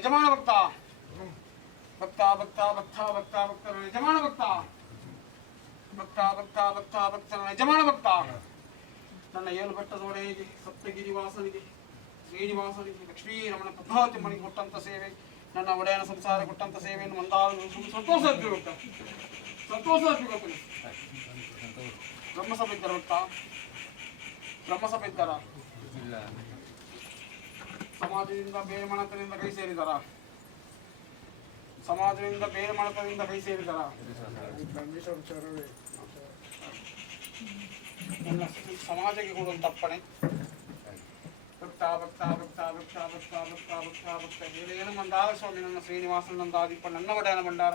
ಯಜಮಾನ ಭಕ್ತ ಭಕ್ತ ಭಕ್ತ ಭಕ್ತ ಭಕ್ತ ಭಕ್ತರ ಯಜಮಾನ ಭಕ್ತ ಭಕ್ತ ಭಕ್ತ ಭಕ್ತ ಭಕ್ತರ ಯಜಮಾನ ಭಕ್ತ ನನ್ನ ಏಳು ಬೆಟ್ಟದೊಡೆಗೆ ಸಪ್ತಗಿರಿ ವಾಸನಿಗೆ ಶ್ರೀನಿವಾಸನಿಗೆ ಲಕ್ಷ್ಮೀ ರಮಣ ಪ್ರಭಾವತಿಮ್ಮನಿಗೆ ಕೊಟ್ಟಂತ ಸೇವೆ ನನ್ನ ಒಡೆಯನ ಸಂಸಾರ ಕೊಟ್ಟಂತ ಸೇವೆಯನ್ನು ಒಂದಾದ ಸಂತೋಷ ಸಂತೋಷ ಬ್ರಹ್ಮಸಭೆ ಇದ್ದಾರ ಭಕ್ತ ಬ್ರಹ್ಮಸಭೆ ಇದ್ದಾರ ಸಮಾಜದಿಂದ ಬೇರೆ ಮಣತದಿಂದ ಕೈ ಸೇರಿದಾರ ಸಮಾಜದಿಂದ ಬೇರೆ ಮಣತದಿಂದ ಕೈ ಸೇರಿದಾರ ನನ್ನ ಸಮಾಜಕ್ಕೆ ಕೊಡುವಂತ ಅಪ್ಪಣೆ ಭಕ್ತ ಭಕ್ತ ಭಕ್ತ ಭಕ್ತ ಭಕ್ತ ಭಕ್ತ ಭಕ್ತ ಭಕ್ತ ಏನು ಮಂದಾರ ಸ್ವಾಮಿ ನನ್ನ ಶ್ರೀನಿವಾಸನ ನಂದಾದೀಪ ನನ್ನ ಒಡೆಯನ ಭಂಡಾರ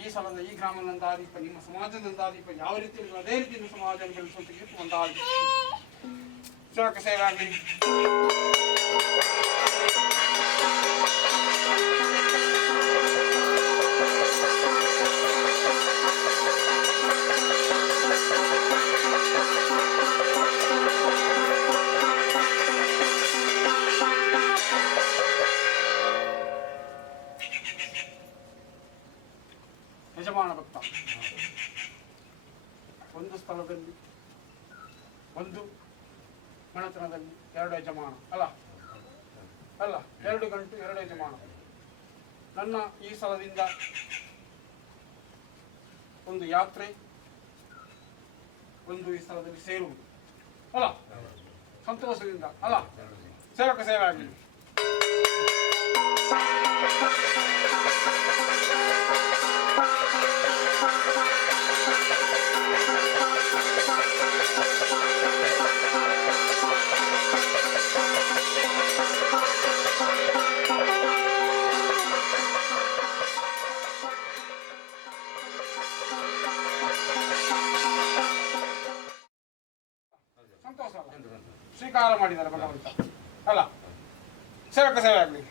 ಈ ಸ್ಥಳದ ಈ ಗ್ರಾಮದ ನಂದಾದೀಪ ನಿಮ್ಮ ಸಮಾಜದ ನಂದಾದೀಪ ಯಾವ ರೀತಿ ಅದೇ ರೀತಿಯಿಂದ ಸಮಾಜವನ್ನು ಬೆಳೆಸುವಂತ ಒಂದಾದೀಪ ಸೇವಕ ಸೇವೆ ಆಗಲಿ ಯಜಮಾನ ಭಕ್ತ ಒಂದು ಸ್ಥಳದಲ್ಲಿ ಒಂದು ಮಣತನದಲ್ಲಿ ಎರಡು ಯಜಮಾನ ಅಲ್ಲ ಅಲ್ಲ 2 ಗಂಟು 2 ಯಜಮಾನ ನನ್ನ ಈ ಸ್ಥಳದಿಂದ ಒಂದು ಯಾತ್ರೆ ಒಂದು ಈ ಸ್ಥಳದಲ್ಲಿ ಸೇರುವುದು ಅಲ್ಲ ಸಂತೋಷದಿಂದ ಅಲ್ಲ ಸೇವಕ ಸೇವೆ ಆಗಲಿ ಸಂತೋಷ ಸ್ವೀಕಾರ ಮಾಡಿದ್ದಾರೆ ಭಗವಂತ ಅಲ್ಲ ಸೇವಕ ಸೇವೆ ಆಗಲಿ